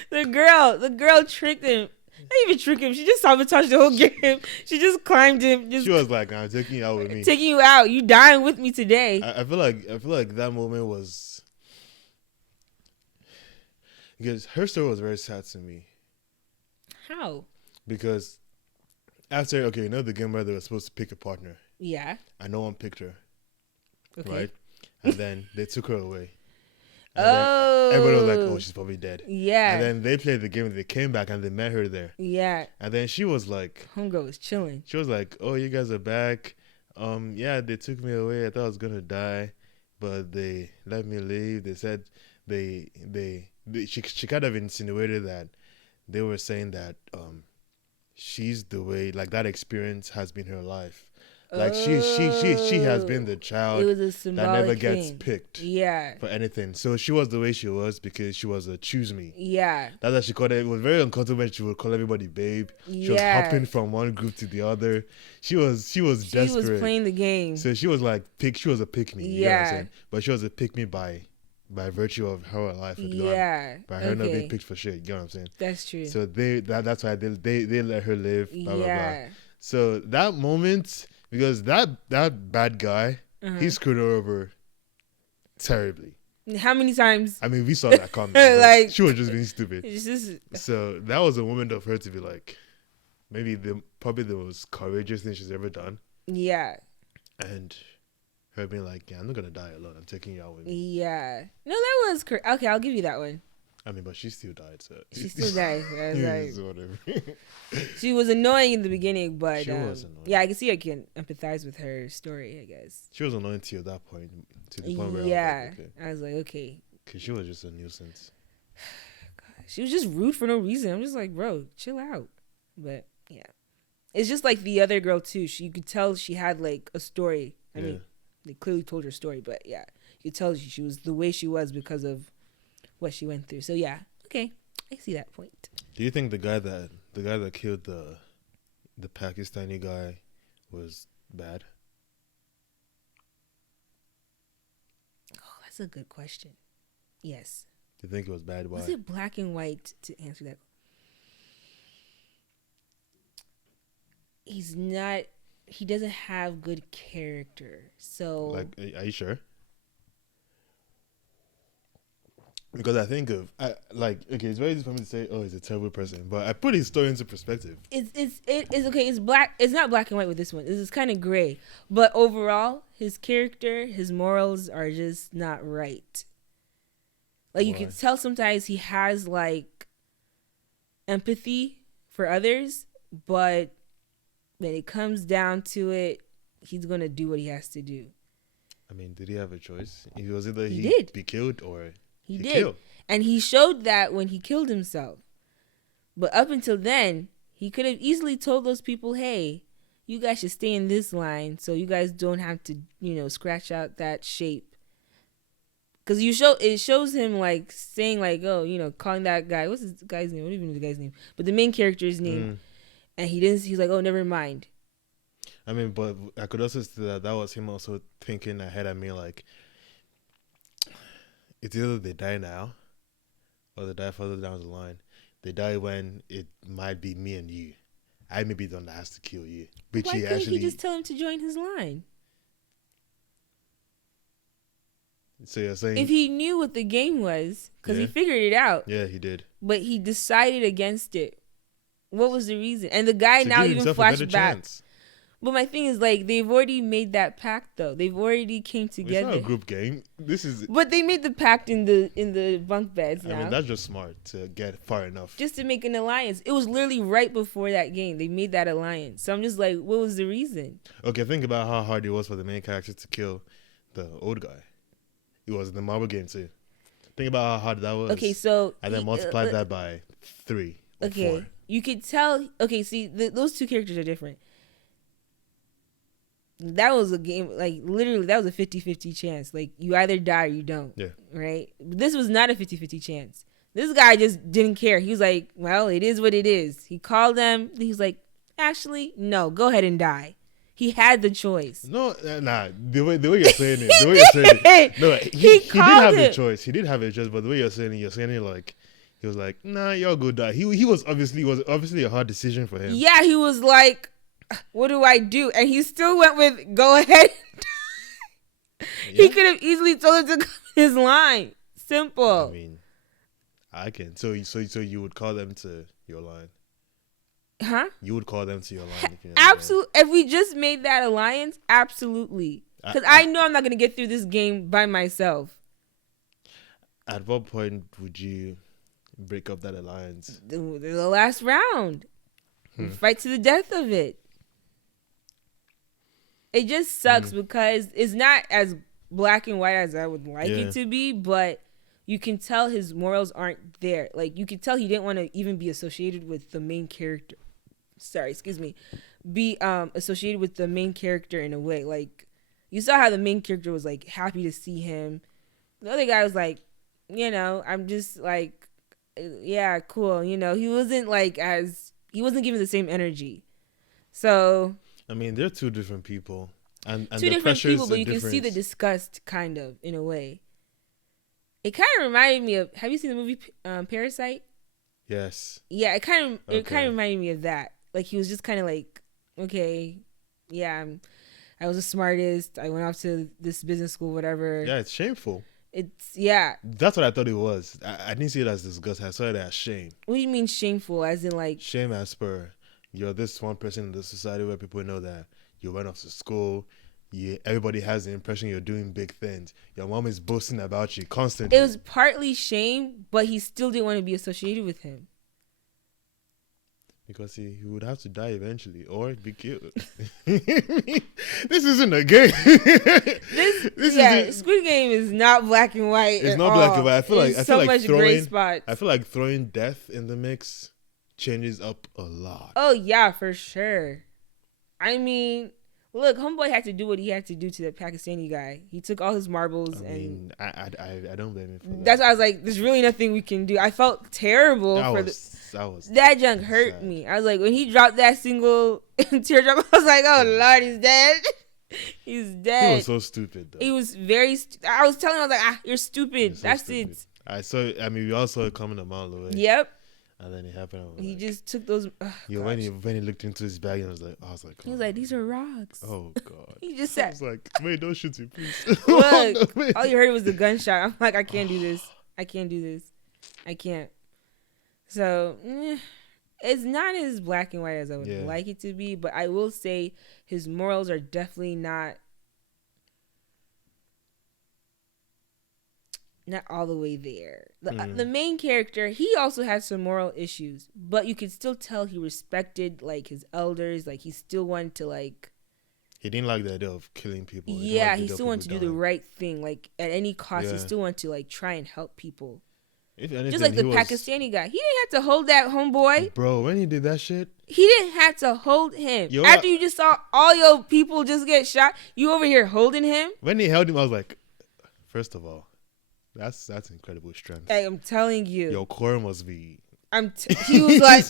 The girl tricked him. Not even trick him. She just sabotaged the whole game. She just climbed him. She was like, "I'm taking you out with me. Taking you out. You dying with me today." I feel like that moment was because her story was very sad to me. How? Because after the game where they were supposed to pick a partner. Yeah. And no one picked her. Okay. Right? And then they took her away. And everybody was like, oh, she's probably dead. Yeah. And then they played the game and they came back and they met her there. Yeah. And then she was like... Homegirl was chilling. She was like, oh, you guys are back. Yeah, they took me away. I thought I was going to die. But they let me leave. They said she kind of insinuated that they were saying that she's the way, like that experience has been her life. Like she has been the child it was a that never gets thing. picked. Yeah. For anything. So she was the way she was because she was a choose me. Yeah. That's what she called it. It was very uncomfortable when she would call everybody babe. She was hopping from one group to the other. She was desperate. She was playing the game. So she was like she was a pick me. You know what I'm saying? But she was a pick me by virtue of how her life had gone. By her not being picked for shit. You know what I'm saying? That's true. So that's why they let her live. Blah, blah, blah. So that moment, because that bad guy, he screwed her over terribly. How many times? I mean, we saw that coming. Like she was just being stupid. So that was a moment of her to be like, maybe probably the most courageous thing she's ever done. Yeah. And her being like, yeah, I'm not gonna die alone. I'm taking you out with me. Yeah. No, that was correct. Okay, I'll give you that one. I mean, but she still died. So she still died. Whatever. She was annoying in the beginning, but she was annoying. Yeah, I can see I can empathize with her story. I guess she was annoying to you at that point. To the point where I was like, okay, because she was just a nuisance. God, she was just rude for no reason. I'm just like, bro, chill out. But yeah, it's just like the other girl too. You could tell she had like a story. I mean, they clearly told her story, but yeah, you could tell she was the way she was because of what she went through. So yeah, okay, I see that point. Do you think the guy that killed the Pakistani guy was bad? Oh, that's a good question. Yes. Do you think it was bad? Why? Was it black and white to answer that? He's not. He doesn't have good character. So, like, are you sure? Because I think of it's very easy for me to say, oh, he's a terrible person, but I put his story into perspective. It's okay. It's black. It's not black and white with this one. It's kind of gray, but overall, his character, his morals are just not right. Like, you can tell sometimes he has like empathy for others, but when it comes down to it, he's gonna do what he has to do. I mean, did he have a choice? Was it that he did be killed or? He did. And he showed that when he killed himself. But up until then, he could have easily told those people, hey, you guys should stay in this line so you guys don't have to, scratch out that shape. Because it shows him, like, saying, like, oh, calling that guy. What's this guy's name? I don't even know the guy's name. But the main character's name. And he's like, oh, never mind. I mean, but I could also say that was him also thinking ahead. I mean, like, it's either they die now or they die further down the line. They die when it might be me and you. I may be the one that has to kill you. But why couldn't he just tell him to join his line? So you're saying... if he knew what the game was, because he figured it out. Yeah, he did. But he decided against it. What was the reason? And the guy now even flashed back. But my thing is, like, they've already made that pact, though. They've already came together. It's not a group game. But they made the pact in the bunk beds now. I mean, that's just smart to get far enough. Just to make an alliance. It was literally right before that game. They made that alliance. So I'm just like, what was the reason? Okay, think about how hard it was for the main character to kill the old guy. It was in the marble game, too. Think about how hard that was. Okay, so... and then multiply that by 3 or 4. You could tell... Okay, see, those two characters are different. That was a game, like, literally, that was a 50-50 chance. Like, you either die or you don't. Yeah. Right? But this was not a 50-50 chance. This guy just didn't care. He was like, well, it is what it is. He called them. He's like, actually, no, go ahead and die. He had the choice. No, nah. The way you're saying it. No, he did have a choice. He did have a choice, but the way you're saying it like, he was like, nah, y'all go die. He was obviously a hard decision for him. Yeah, he was like, what do I do? And he still went with, go ahead. Yeah. He could have easily told him to come his line. Simple. I mean, I can. So you would call them to your line. Huh? You would call them to your line. Absolutely. If we just made that alliance, absolutely. Because I know I'm not going to get through this game by myself. At what point would you break up that alliance? The last round. Fight to the death of it. It just sucks because it's not as black and white as I would like it to be, but you can tell his morals aren't there. Like, you can tell he didn't want to even be associated with the main character. Sorry, excuse me. be associated with the main character in a way. Like, you saw how the main character was like happy to see him. The other guy was like, you know, I'm just like, yeah, cool. You know, he wasn't giving the same energy. So I mean, they're two different people, and two different people, but you can see the disgust kind of in a way. It kind of reminded me of. Have you seen the movie Parasite? Yes. Yeah, it kind of reminded me of that. Like, he was just kind of like, okay, yeah, I was the smartest. I went off to this business school, whatever. Yeah, it's shameful. That's what I thought it was. I didn't see it as disgust. I saw it as shame. What do you mean shameful? As in like shame as per you're this one person in the society where people know that you went off to school. Everybody has the impression you're doing big things. Your mom is boasting about you constantly. It was partly shame, but he still didn't want to be associated with him. Because he would have to die eventually or be killed. This isn't a game. Squid Game is not black and white. It's not black and white. I feel like gray spots. I feel like throwing death in the mix changes up a lot. Oh yeah, for sure. I mean, look, homeboy had to do what he had to do to that Pakistani guy. He took all his marbles I don't blame him for that. That's why I was like, there's really nothing we can do. I felt terrible that junk hurt sad. Me. I was like, when he dropped that single teardrop, I was like, oh Lord, he's dead. He's dead. He was so stupid though. He was very I was telling him, I was like, you're stupid. That's stupid. it. We all saw it coming a mile away. Yep. And then it happened. He just took those. When he looked into his bag, and I was like, he was like, these are rocks. Oh God. He just said, I was like, wait, don't shoot me, please. Look, all you heard was the gunshot. I'm like, I can't do this. I can't. So it's not as black and white as I would like it to be, but I will say his morals are definitely not all the way there. The main character, he also has some moral issues, but you could still tell he respected like his elders. Like, he still wanted to like. He didn't like the idea of killing people. He still wanted to do the right thing. Like, at any cost, he still wanted to like try and help people. If anything, just like the Pakistani guy, he didn't have to hold that homeboy. Bro, when he did that shit, he didn't have to hold him. After you just saw all your people just get shot, you over here holding him. When he held him, I was like, first of all, that's incredible strength. Hey, I'm telling you, your core must be. He was like.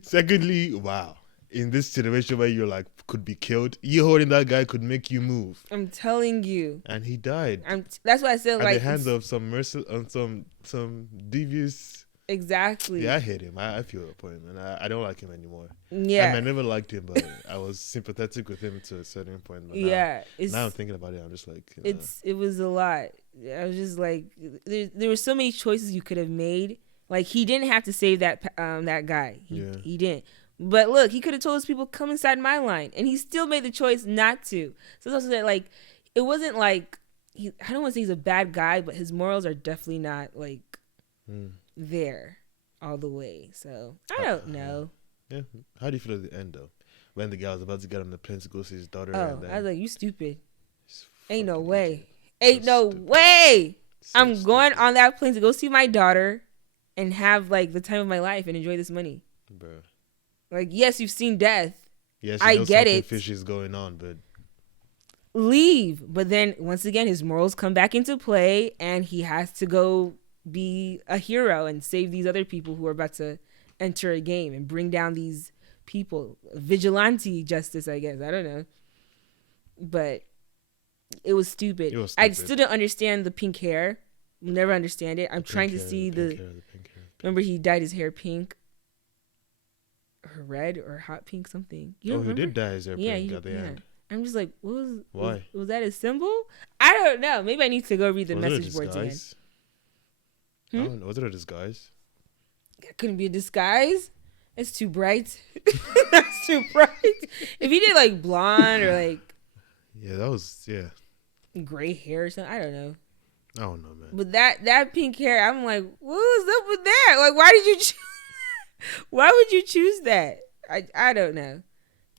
Secondly, wow. In this situation where you're like could be killed, you holding that guy could make you move. I'm telling you. And he died. That's why I said, like, at the hands of some devious. Exactly. Yeah, I hate him. I feel your point, and I don't like him anymore. Yeah. I never liked him, but I was sympathetic with him to a certain point. But now I'm thinking about it. I'm just like, it was a lot. I was just like, there were so many choices you could have made. Like, he didn't have to save that guy. He didn't. But look, he could have told his people, come inside my line. And he still made the choice not to. So it's also that, like, it wasn't like, I don't want to say he's a bad guy, but his morals are definitely not, like, there all the way. So, I don't know. Yeah. How do you feel at the end, though? When the guy was about to get on the plane to go see his daughter. Oh, I was like, you stupid. Ain't no way. Ain't no way. I'm going on that plane to go see my daughter and have, like, the time of my life and enjoy this money. Bro. Like, yes, you've seen death. Yes, I get it. Fishy is going on, but leave. But then once again, his morals come back into play, and he has to go be a hero and save these other people who are about to enter a game and bring down these people. Vigilante justice, I guess. I don't know, but it was stupid. I still don't understand the pink hair. Will never understand it. I'm trying to see the pink hair. Remember, he dyed his hair pink. Or red or hot pink something. He did dye his hair pink at the end. I'm just like, why? Was that a symbol? I don't know. Maybe I need to go read the message boards again. Was it a disguise? That couldn't be a disguise. It's too bright. That's too bright. If he did like blonde or like gray hair or something, I don't know. I don't know, man. But that pink hair, I'm like, what was up with that? Like, why did you why would you choose that? I don't know.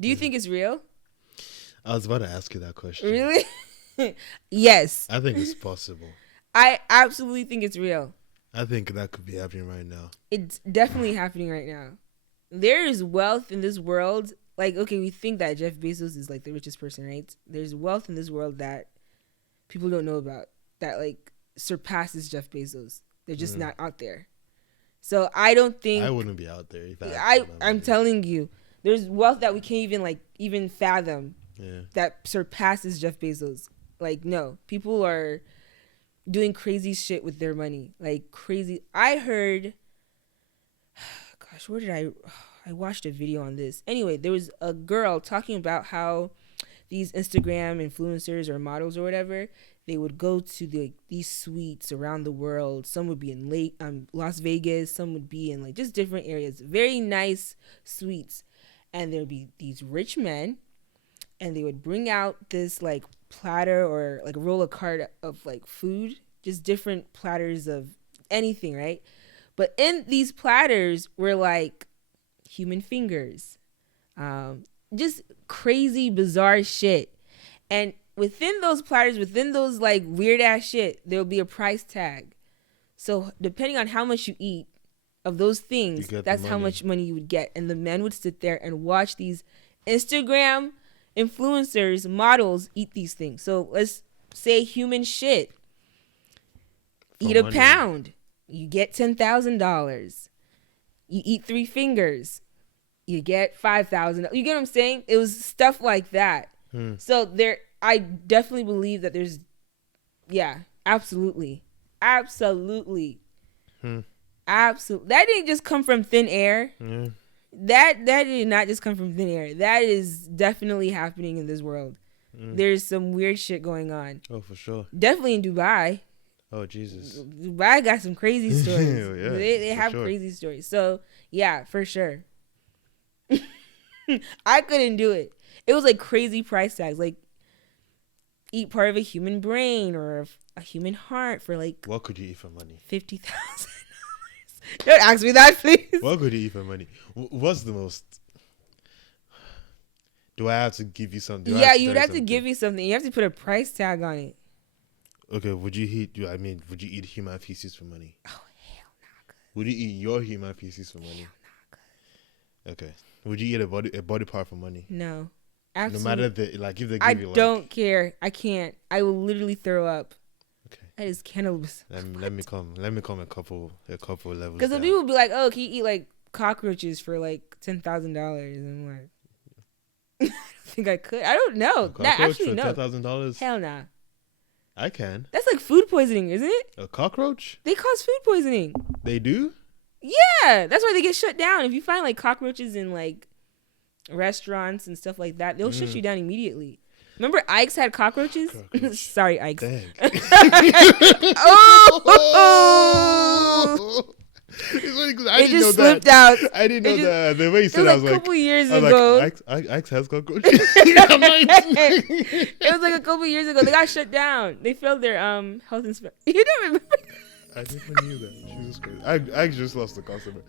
Do you think it's real? I was about to ask you that question. Really? Yes. I think it's possible. I absolutely think it's real. I think that could be happening right now. It's definitely happening right now. There is wealth in this world like, okay, we think that Jeff Bezos is like the richest person, right? There's wealth in this world that people don't know about that like surpasses Jeff Bezos. They're just not out there. So I don't think I wouldn't be out there if I'm telling you, there's wealth that we can't even fathom that surpasses Jeff Bezos. Like, no, people are doing crazy shit with their money, like crazy. I heard, gosh, where did I watched a video on this. Anyway, there was a girl talking about how these Instagram influencers or models or whatever, they would go to these suites around the world. Some would be in Las Vegas. Some would be in like just different areas. Very nice suites. And there would be these rich men. And they would bring out this like platter or like a roll of cart of like food. Just different platters of anything, right? But in these platters were like human fingers. Just crazy, bizarre shit. And within those platters, within those like weird ass shit, there'll be a price tag. So depending on how much you eat of those things, that's how much money you would get. And the men would sit there and watch these Instagram influencers, models eat these things. So let's say human shit. Eat a pound, you get $10,000. You eat 3 fingers, you get $5,000. You get what I'm saying? It was stuff like that. So I definitely believe that there's, absolutely. Absolutely. That didn't just come from thin air. That did not just come from thin air. That is definitely happening in this world. There's some weird shit going on. Oh, for sure. Definitely in Dubai. Oh, Jesus. Dubai got some crazy stories. They have sure. crazy stories. So, yeah, for sure. I couldn't do it. It was like crazy price tags. Like, eat part of a human brain or a human heart for like... What could you eat for money? $50,000. Don't ask me that, please. What could you eat for money? What's the most... Do I have to give you something? You'd have to give you something. You have to put a price tag on it. Okay, would you eat human feces for money? Oh, hell no. Would you eat your human feces for money? Hell no. Okay. Would you eat a body part for money? No. Absolutely. No matter if they give you I don't care. I can't. I will literally throw up. Okay. That is cannibalism. Let me come a couple levels. Because some people be like, oh, can you eat like cockroaches for like $10,000? And I'm like, I don't think I could. I don't know. Actually, no. $10,000? Hell nah. I can. That's like food poisoning, isn't it? A cockroach? They cause food poisoning. They do? Yeah. That's why they get shut down. If you find like cockroaches in like restaurants and stuff like that, they'll shut you down immediately. Remember Ike's had cockroaches? Sorry, Ike's. Dang. Oh! It just slipped out. I didn't know that. The way you said it, I was like... a couple years ago. Like, Ike's has cockroaches? It was like a couple years ago. They got shut down. They failed their health inspection. You don't remember? I never knew that. Jesus Christ. Ike just lost the customer.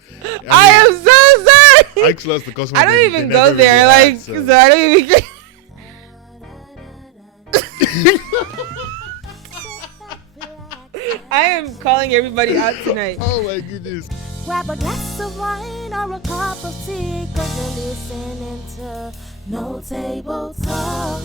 I am so sorry. Ike's lost the customer. I don't even go there. Like, so I don't even get... I am calling everybody out tonight. Oh my goodness. Grab a glass of wine or a cup of tea, 'cause you're listening to No Table Talk.